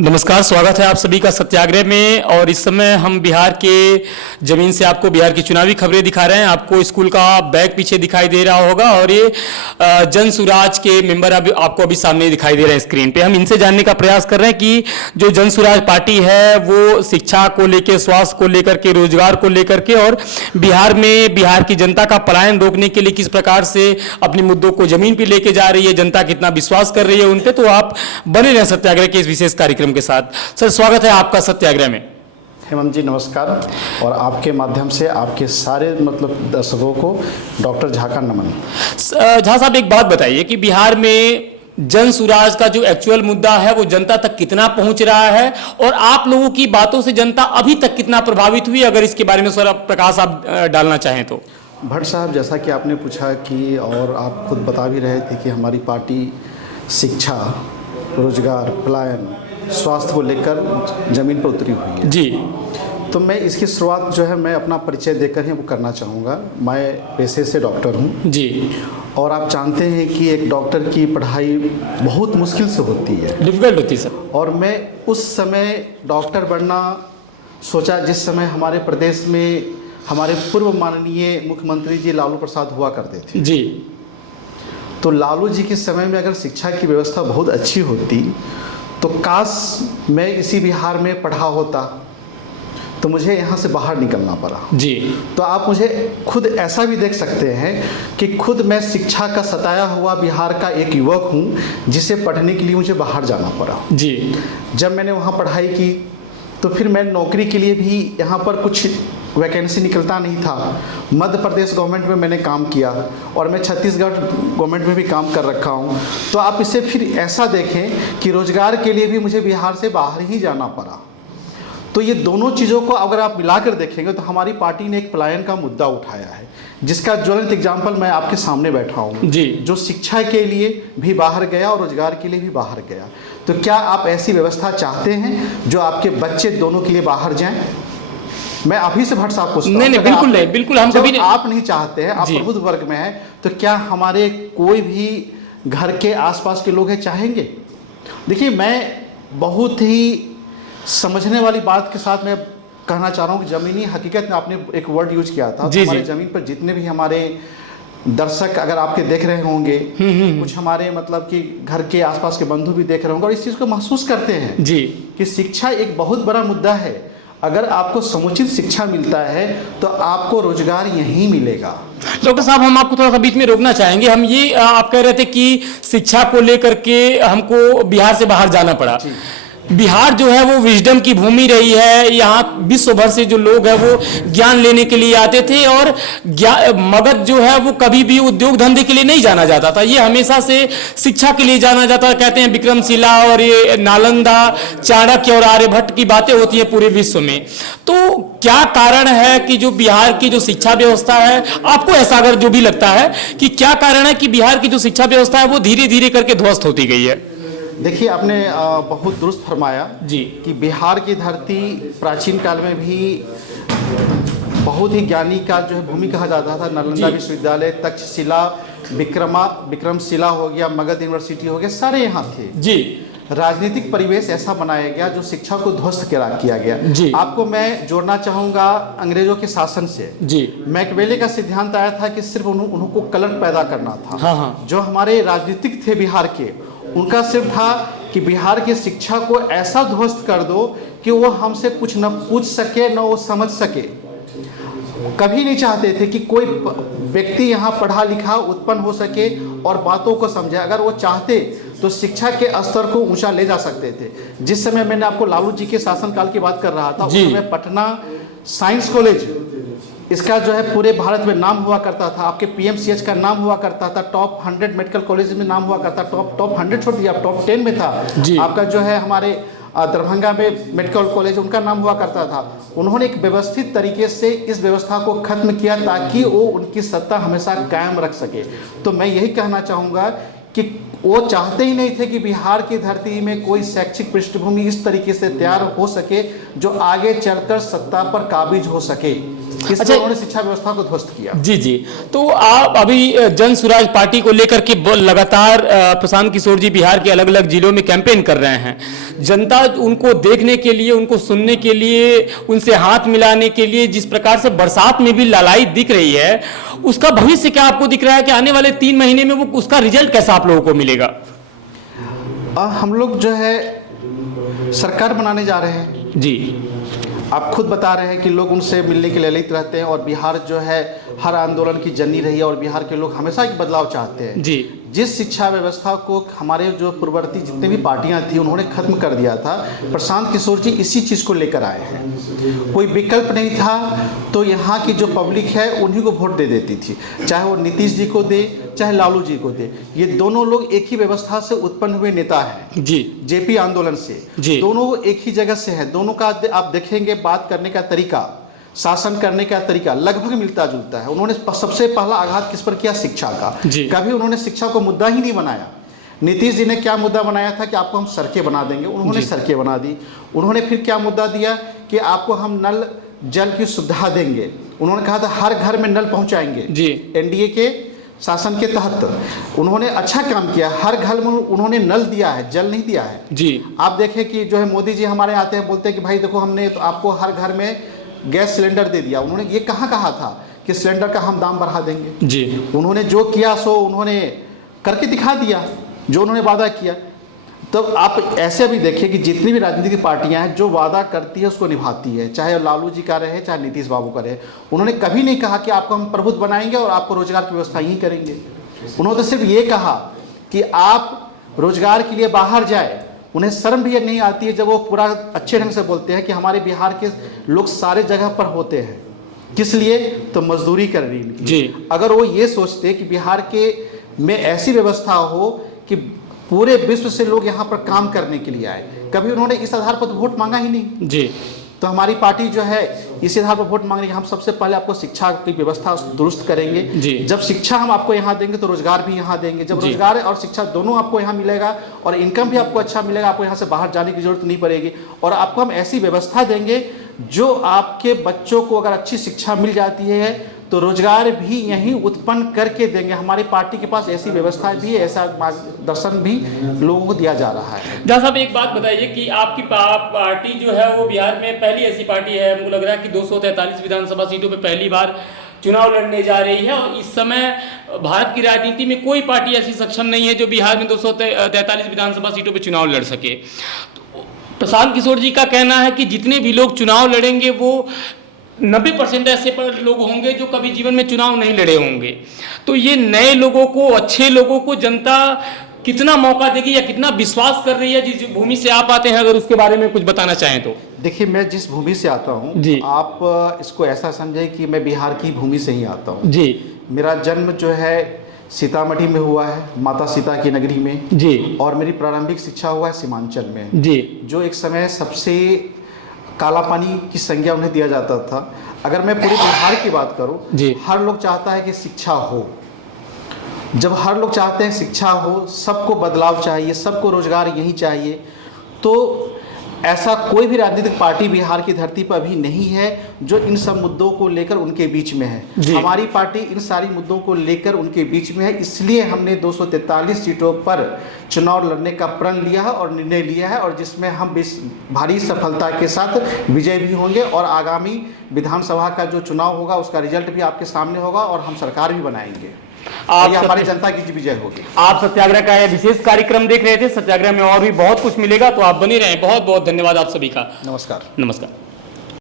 नमस्कार, स्वागत है आप सभी का सत्याग्रह में। और इस समय हम बिहार के जमीन से आपको बिहार की चुनावी खबरें दिखा रहे हैं। आपको स्कूल का बैग पीछे दिखाई दे रहा होगा और ये जन सुराज के मेंबर आपको अभी सामने दिखाई दे रहे हैं स्क्रीन पे। हम इनसे जानने का प्रयास कर रहे हैं कि जो जन सुराज पार्टी है वो शिक्षा को लेकर, स्वास्थ्य को लेकर के, रोजगार को लेकर के और बिहार में बिहार की जनता का पलायन रोकने के लिए किस प्रकार से अपने मुद्दों को जमीन पर लेके जा रही है, जनता कितना विश्वास कर रही है उन पे। तो आप बने रहें सत्याग्रह के इस विशेष कार्यक्रम के साथ। सर, स्वागत है आपका सत्याग्रह में। हेमंत जी नमस्कार, और आपके माध्यम से आपके सारे दर्शकों को डॉक्टर झा का नमन। झा साहब, एक बात बताइए कि बिहार में जन सुराज का जो एक्चुअल मुद्दा है वो जनता तक कितना पहुंच रहा है और आप लोगों की बातों से जनता अभी तक कितना प्रभावित हुई, अगर इसके बारे में सर प्रकाश आप डालना चाहें तो। भट्ट साहब, जैसा कि आपने पूछा कि और आप खुद बता भी रहे थे कि हमारी पार्टी शिक्षा, रोजगार, पलायन, स्वास्थ्य को लेकर जमीन पर उतरी हुई है जी। तो मैं इसकी शुरुआत जो है मैं अपना परिचय देकर ही वो करना चाहूँगा। मैं पेशे से डॉक्टर हूँ जी। और आप जानते हैं कि एक डॉक्टर की पढ़ाई बहुत मुश्किल से होती है, डिफिकल्ट होती है सर। और मैं उस समय डॉक्टर बनना सोचा जिस समय हमारे प्रदेश में हमारे पूर्व माननीय मुख्यमंत्री जी लालू प्रसाद हुआ करते थे जी। तो लालू जी के समय में अगर शिक्षा की व्यवस्था बहुत अच्छी होती तो काश मैं इसी बिहार में पढ़ा होता, तो मुझे यहाँ से बाहर निकलना पड़ा जी। तो आप मुझे खुद ऐसा भी देख सकते हैं कि खुद मैं शिक्षा का सताया हुआ बिहार का एक युवक हूँ जिसे पढ़ने के लिए मुझे बाहर जाना पड़ा जी। जब मैंने वहाँ पढ़ाई की तो फिर मैं नौकरी के लिए भी यहाँ पर कुछ वैकेंसी निकलता नहीं था। मध्य प्रदेश गवर्नमेंट में मैंने काम किया और मैं छत्तीसगढ़ गवर्नमेंट में भी काम कर रखा हूँ। तो आप इसे फिर ऐसा देखें कि रोजगार के लिए भी मुझे बिहार से बाहर ही जाना पड़ा। तो ये दोनों चीज़ों को अगर आप मिलाकर देखेंगे तो हमारी पार्टी ने एक पलायन का मुद्दा उठाया है, जिसका ज्वलंत एग्जाम्पल मैं आपके सामने बैठा हूँ जी। जो शिक्षा के लिए भी बाहर गया और रोजगार के लिए भी बाहर गया। तो क्या आप ऐसी व्यवस्था चाहते हैं जो आपके बच्चे दोनों के लिए बाहर जाएं? मैं आप ही से भट्ट साहब पूछता हूं। नहीं, बिल्कुल नहीं, बिल्कुल हम कभी नहीं। आप नहीं चाहते हैं, आप प्रबुद्ध वर्ग में हैं, तो क्या हमारे कोई भी घर के आसपास के लोग हैं चाहेंगे? देखिए, मैं बहुत ही समझने वाली बात के साथ मैं कहना चाह रहा हूँ कि जमीनी हकीकत में आपने एक वर्ड यूज किया था। तो हमारे जमीन पर जितने भी हमारे दर्शक अगर आपके देख रहे होंगे, कुछ हमारे मतलब कि घर के आसपास के बंधु भी देख रहे होंगे और इस चीज़ को महसूस करते हैं जी कि शिक्षा एक बहुत बड़ा मुद्दा है। अगर आपको समुचित शिक्षा मिलता है तो आपको रोजगार यहीं मिलेगा। डॉक्टर साहब, हम आपको थोड़ा सा बीच में रोकना चाहेंगे। हम ये आप कह रहे थे कि शिक्षा को लेकर के हमको बिहार से बाहर जाना पड़ा। बिहार जो है वो विजडम की भूमि रही है। यहाँ विश्व भर से जो लोग हैं वो ज्ञान लेने के लिए आते थे और मगध जो है वो कभी भी उद्योग धंधे के लिए नहीं जाना जाता था, ये हमेशा से शिक्षा के लिए जाना जाता। कहते हैं विक्रमशिला और ये नालंदा, चाणक्य और आर्यभट्ट की बातें होती हैं पूरे विश्व में। तो क्या कारण है कि जो बिहार की जो शिक्षा व्यवस्था है, आपको ऐसा अगर जो भी लगता है कि क्या कारण है कि बिहार की जो शिक्षा व्यवस्था है वो धीरे धीरे करके ध्वस्त होती गई है? देखिए, आपने बहुत दुरुस्त फरमाया जी कि बिहार की धरती प्राचीन काल में भी बहुत ही ज्ञानी का जो है भूमि कहा जाता था। नालंदा विश्वविद्यालय, तक्षशिला, विक्रमशिला हो गया, मगध यूनिवर्सिटी हो गया, सारे यहाँ थे जी। राजनीतिक परिवेश ऐसा बनाया गया जो शिक्षा को ध्वस्त किया गया जी। आपको मैं जोड़ना चाहूँगा अंग्रेजों के शासन से जी। मैकवेले का सिद्धांत आया था कि सिर्फ उनको कलंक पैदा करना था। हाँ। जो हमारे राजनीतिक थे बिहार के, उनका सिर्फ था कि बिहार की शिक्षा को ऐसा ध्वस्त कर दो कि वो हमसे कुछ न पूछ सके न वो समझ सके। कभी नहीं चाहते थे कि कोई व्यक्ति यहाँ पढ़ा लिखा उत्पन्न हो सके और बातों को समझे। अगर वो चाहते तो शिक्षा के स्तर को ऊंचा ले जा सकते थे। जिस समय मैंने आपको लालू जी के शासनकाल की बात कर रहा था, उस समय पटना साइंस कॉलेज इसका जो है पूरे भारत में नाम हुआ करता था। आपके पीएमसीएच का नाम हुआ करता था, टॉप 100 मेडिकल कॉलेज में नाम हुआ करता, टॉप 100 छोड़ दिया, टॉप 10 में था। आपका जो है हमारे दरभंगा में मेडिकल कॉलेज उनका नाम हुआ करता था। उन्होंने एक व्यवस्थित तरीके से इस व्यवस्था को खत्म किया ताकि वो उनकी सत्ता हमेशा कायम रख सके। तो मैं यही कहना चाहूँगा कि वो चाहते ही नहीं थे कि बिहार की धरती में कोई शैक्षिक पृष्ठभूमि इस तरीके से तैयार हो सके जो आगे चलकर सत्ता पर काबिज हो सके। इसलिए उन्होंने शिक्षा व्यवस्था को ध्वस्त किया। जी जी। तो आप अभी जन सुराज पार्टी को लेकर के लगातार प्रशांत किशोर जी बिहार के अलग अलग जिलों में कैंपेन कर रहे हैं। जनता उनको देखने के लिए, उनको सुनने के लिए, उनसे हाथ मिलाने के लिए जिस प्रकार से बरसात में भी लालाई दिख रही है, उसका भविष्य क्या आपको दिख रहा है कि आने वाले 3 महीने में वो उसका रिजल्ट कैसा आप लोगों को मिलेगा? हम लोग जो है सरकार बनाने जा रहे हैं जी, आप खुद बता रहे हैं कि लोग उनसे मिलने के लिए ललित रहते हैं, और बिहार जो है हर आंदोलन की जननी रही है, और बिहार के लोग हमेशा एक बदलाव चाहते हैं। जी, जिस शिक्षा व्यवस्था को हमारे जो पूर्ववर्ती जितने भी पार्टियां थी उन्होंने खत्म कर दिया था, प्रशांत किशोर जी इसी चीज़ को लेकर आए हैं। कोई विकल्प नहीं था तो यहाँ की जो पब्लिक है उन्हीं को वोट दे देती थी, चाहे वो नीतीश जी को दे चाहे लालू जी को दे। ये दोनों लोग एक ही व्यवस्था से उत्पन्न हुए नेता हैं, जी, जेपी आंदोलन से। जी। दोनों एक ही जगह से है, दोनों का आप देखेंगे बात करने का तरीका, शासन करने का तरीका लगभग मिलता जुलता है। उन्होंने सबसे पहला आघात किस पर किया? शिक्षा का। जी। कभी उन्होंने शिक्षा को मुद्दा ही नहीं बनाया। नीतीश जी ने क्या मुद्दा बनाया था कि आपको हम सड़कें बना देंगे, उन्होंने सड़कें बना दी। उन्होंने फिर क्या मुद्दा दिया कि आपको हम नल जल की सुविधा देंगे, उन्होंने कहा था हर घर में नल पहुंचाएंगे। जी। एनडीए के शासन के तहत उन्होंने अच्छा काम किया, हर घर में उन्होंने नल दिया है, जल नहीं दिया है। जी। आप देखें कि जो है मोदी जी हमारे आते हैं, बोलते हैं कि भाई देखो हमने तो आपको हर घर में गैस सिलेंडर दे दिया। उन्होंने ये कहाँ कहा था कि सिलेंडर का हम दाम बढ़ा देंगे? जी। उन्होंने जो किया सो उन्होंने करके दिखा दिया, जो उन्होंने वादा किया। तो आप ऐसे भी देखिए कि जितनी भी राजनीतिक पार्टियां हैं जो वादा करती है उसको निभाती है, चाहे लालू जी का रहे चाहे नीतीश बाबू का रहे। उन्होंने कभी नहीं कहा कि आपको हम प्रबुद्ध बनाएंगे और आपको रोजगार की व्यवस्था यही करेंगे। उन्होंने तो सिर्फ ये कहा कि आप रोजगार के लिए बाहर जाए। उन्हें शर्म भी नहीं आती है जब वो पूरा अच्छे ढंग से बोलते हैं कि हमारे बिहार के लोग सारे जगह पर होते हैं, किस लिए? तो मजदूरी कर रही है। जी। अगर वो ये सोचते कि बिहार के में ऐसी व्यवस्था हो कि पूरे विश्व से लोग यहाँ पर काम करने के लिए आए, कभी उन्होंने इस आधार पर तो वोट मांगा ही नहीं। जी। तो हमारी पार्टी जो है इस आधार पर वोट मांगने की, हम सबसे पहले आपको शिक्षा की व्यवस्था दुरुस्त करेंगे। जी। जब शिक्षा हम आपको यहाँ देंगे तो रोजगार भी यहाँ देंगे। जब जी। रोजगार और शिक्षा दोनों आपको यहाँ मिलेगा और इनकम भी आपको अच्छा मिलेगा, आपको यहाँ से बाहर जाने की जरूरत नहीं पड़ेगी। और आपको हम ऐसी व्यवस्था देंगे जो आपके बच्चों को अगर अच्छी शिक्षा मिल जाती है तो रोजगार भी यहीं उत्पन्न करके देंगे। हमारी पार्टी के पास ऐसी व्यवस्था भी है, ऐसा मार्गदर्शन भी लोगों को दिया जा रहा है। जहाँ साहब एक बात बताइए कि आपकी पार्टी जो है वो बिहार में पहली ऐसी पार्टी है, मुझे लग रहा है कि 243 विधानसभा सीटों पे पहली बार चुनाव लड़ने जा रही है, और इस समय भारत की राजनीति में कोई पार्टी ऐसी सक्षम नहीं है जो बिहार में 243 विधानसभा सीटों पर चुनाव लड़ सके। प्रशांत किशोर जी का कहना है कि जितने भी लोग चुनाव लड़ेंगे वो 90% ऐसे पर लोग होंगे जो कभी जीवन में चुनाव नहीं लड़े होंगे। तो ये नए लोगों को, अच्छे लोगों को जनता कितना मौका देगी या कितना विश्वास कर रही है जिस भूमि से आप आते हैं, अगर उसके बारे में कुछ बताना चाहें तो? देखिए, मैं जिस भूमि से आता हूँ, आप इसको ऐसा समझे कि मैं बिहार की भूमि से ही आता हूँ। जी। मेरा जन्म जो है सीतामढ़ी में हुआ है, माता सीता की नगरी में। जी। और मेरी प्रारंभिक शिक्षा हुआ है सीमांचल में। जी। जो एक समय सबसे काला पानी की संज्ञा उन्हें दिया जाता था। अगर मैं पूरे बिहार की बात करूं, हर लोग चाहता है कि शिक्षा हो। जब हर लोग चाहते हैं शिक्षा हो, सबको बदलाव चाहिए, सबको रोजगार यही चाहिए, तो ऐसा कोई भी राजनीतिक पार्टी बिहार की धरती पर अभी नहीं है जो इन सब मुद्दों को लेकर उनके बीच में है। हमारी पार्टी इन सारी मुद्दों को लेकर उनके बीच में है, इसलिए हमने 243 सीटों पर चुनाव लड़ने का प्रण लिया है और निर्णय लिया है, और जिसमें हम भारी सफलता के साथ विजय भी होंगे। और आगामी विधानसभा का जो चुनाव होगा उसका रिजल्ट भी आपके सामने होगा और हम सरकार भी बनाएंगे। आप हमारी जनता की विजय होगी। आप सत्याग्रह का यह विशेष कार्यक्रम देख रहे थे। सत्याग्रह में और भी बहुत कुछ मिलेगा, तो आप बने रहें। बहुत बहुत धन्यवाद आप सभी का। नमस्कार। नमस्कार।